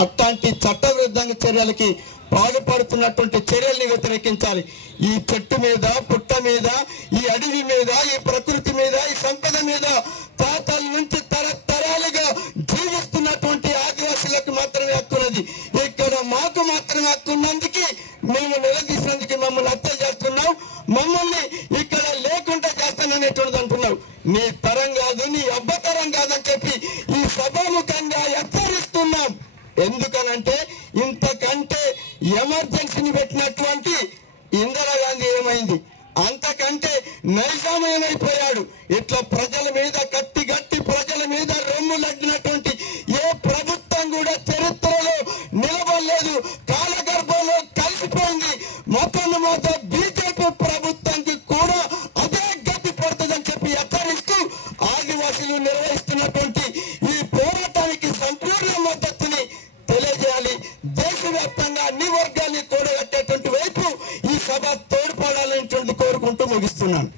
అట్లాంటి చట్టవిరుద్ధంగా చర్యలకి పాల్పడుతున్నటువంటి చర్యల్ని వ్యతిరేకించాలి. ఈ చెట్టు మీద, పుట్ట మీద, ఈ అడవి మీద, ఈ ప్రకృతి మీద, ఈ సంపద మీద తాతల నుంచి తరతరాలుగా జీవిస్తున్నటువంటి ఆదివాసులకు మాత్రమే హక్కున్నది. ఇక్కడ మాకు మాత్రమే హక్కున్నందుకు మేము నిలదీసినందుకు మమ్మల్ని హత్య చేస్తున్నాం, మమ్మల్ని ఇక్కడ లేకుండా చేస్తాననేటువంటిది అంటున్నావు. నీ తరం కాదు, నీ అబ్బతరం కాదని చెప్పి ఈ సభాముఖంగా హెచ్చరిస్తున్నాం. ఎందుకనంటే ఇంతకంటే ఎమర్జెన్సీని పెట్టినటువంటి ఇందిరాగాంధీ ఏమైంది, అంతకంటే నైజాం ఏమైపోయాడు. ఇట్లా ప్రజల మీద కత్తిగట్టి ప్రజల మీద రొమ్ములడ్డినటువంటి ఏ ప్రభుత్వం కూడా చరిత్రలో నిలబడలేదు, కాలగర్భంలో కలిసిపోయింది. మొత్తం బీజేపీ ప్రభుత్వానికి కూడా అదే గతి పడుతుందని చెప్పి హెచ్చరిస్తూ ఆదివాసులు నిర్వహిస్తున్నటువంటి ఈ పోరాటానికి సంపూర్ణ మద్దతుని తెలియజేయాలి. దేశవ్యాప్తంగా అన్ని వర్గాల్ని కూడగట్టేటువంటి వైపు ఈ సభ తోడ్పడాలని కోరుకుంటూ ముగిస్తున్నాను.